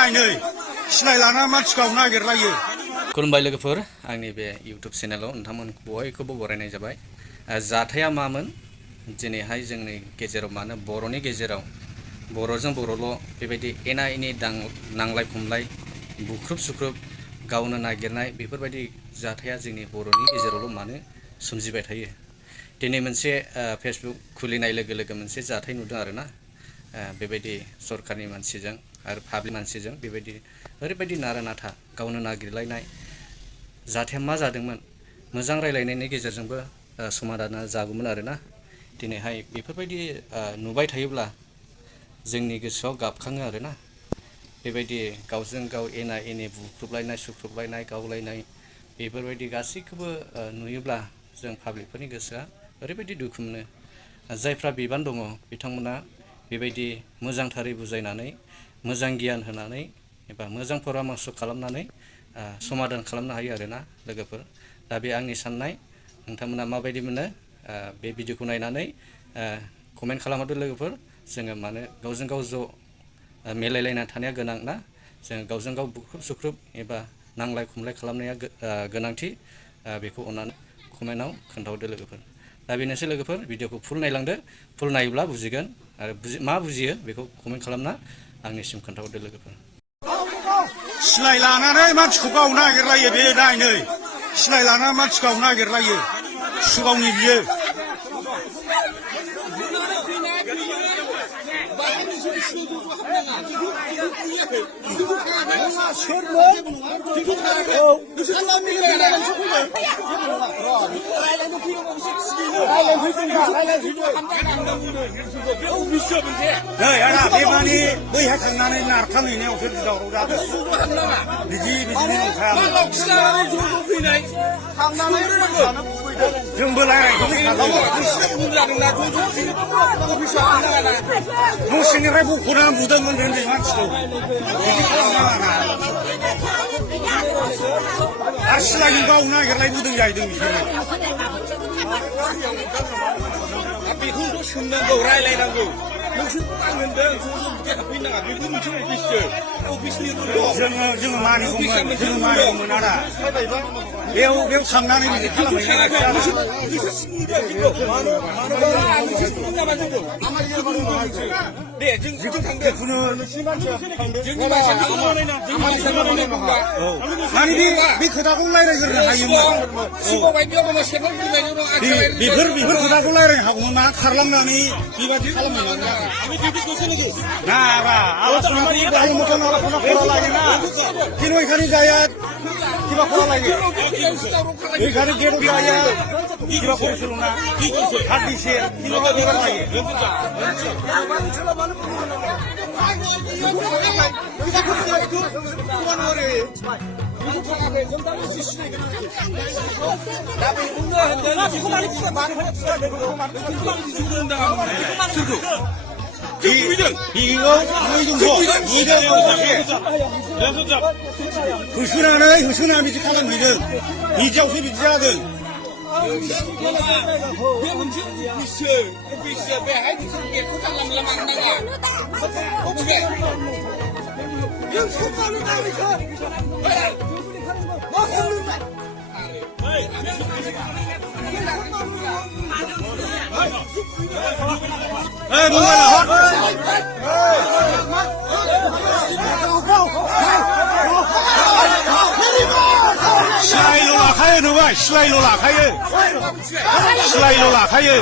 दायनै सिनायलाना मानसिखौ नागिरलायो। खुलुमबाय लोगोफोर, आंनि बे इउटुब चेनेलाव नोंथांमोन बयखौबो बरायनाय जाबाय। जाथाया मामोन दिनैहाय जोंनि गेजेराव, मानो बर'नि गेजेराव बर'जों बर'ल' बेबायदि एना एनि नांलाय खमलाय बुख्रुब सुख्रुब गावनो नागिरनाय बेफोरबायदि जाथाया जोंनि बर'नि गेजेरावल' मानो सोमजिबाय थायो। दिनै मोनसे फेसबुक खुलिनाय लोगो लोगो मोनसे जाथाय नुदों आरोना, बेबायदि सरकारनि मानसिजों आरो पाब्लिक मानसिजों बेबायदि ओरैबायदि नारा नाथा गावनो नागिरलायनाय जाथाया मा जादोंमोन। मोजां रायलायनायनि गेजेरजोंबो समाधाना जागौमोन आरोना। दिनैहाय बेफोरबायदि नुबाय थायोब्ला जोंनि गोसोआव गाबखाङो आरोना। बेबायदि गावजों गाव एना एनि बुख्रुबलायनाय सुख्रुबलायनाय गावलायनाय बेफोरबायदि गासैखौबो नुयोब्ला जों पाब्लिकफोरनि गोसोआ ओरैबायदि दुखु मोनो। जायफ्रा बिबान दङ बिथांमोना बेबायदि मोजांथारै बुजायनानै मोजां गियान होनानै एबा मोजां परामर्श खालामनानै समाधान खालामनो हायो आरोना लोगोफोर। दा बे आंनि साननाय, नोंथांमोना माबायदि मोनो बे भिडिअखौ नायनानै कमेन्ट खालामहरदो लोगोफोर। जोङो मानो गावजों गाव ज' मिलायलायना थानाया गोनां ना, जों गावजों गाव बुख्रुब सुख्रुब एबा नांलाय खमलाय खालामनाया गोनांथि। बेखौ अननानै कमेन्टआव खोन्थाहरदो लोगोफोर। दा बेनोसै लोगोफोर, भिडिअखौ फुल नायलांदो, फुल नायोब्ला बुजिगोन आरो मा बुजियो बेखौ कमेन्ट खालामना आंनिसिम खोन्थाहरदो लोगोफोर। सिनायलानानै मानसिखौ गाव नागिरलायो बे दायनै सिनायलाना मानसिखौ नागिरलायो सुगावनि बियो। नै आदा बे माने बैहाय थांनानै नारखांहैनायावसो दावराव जादों। बिदिनो नंखायामोन। जोंबो न' सिंनिफ्राय बख'नानै बुदोंमोन उन्दै मानसिखौ। बिदि खालामनाङा आरो सिलायजों गाव नागिरलायबोदों जाहैदों बिसोरो। बेखौथ' सोंनांगौ, रायलायनांगौ। नोंसोरखौ आं होनदों ज' बिदि हाबफैनाङा, बेबो मोनसे अफिससो, अफिसनि जोङो मानिगौमोन आदा। बेयाव थांनानै बिदि दे जों थांदो। माने बे खोथाखौ रायज्लायग्रोनो हायोमोन। बेफोर खोथाखौ रायज्लायनो हागौमोन, मा खारलांनानै बेबादि खालामनो ना কিন্তু এখানে যায় কিবা করা লাগে, এখানে গেট যায় কিবা করেছিল না, হাত দিছে কিভাবে করা লাগে। होसोनानै बिदि खालामहैदों, बिदियावसो बिदि जादों। सिलायल' लाखायो।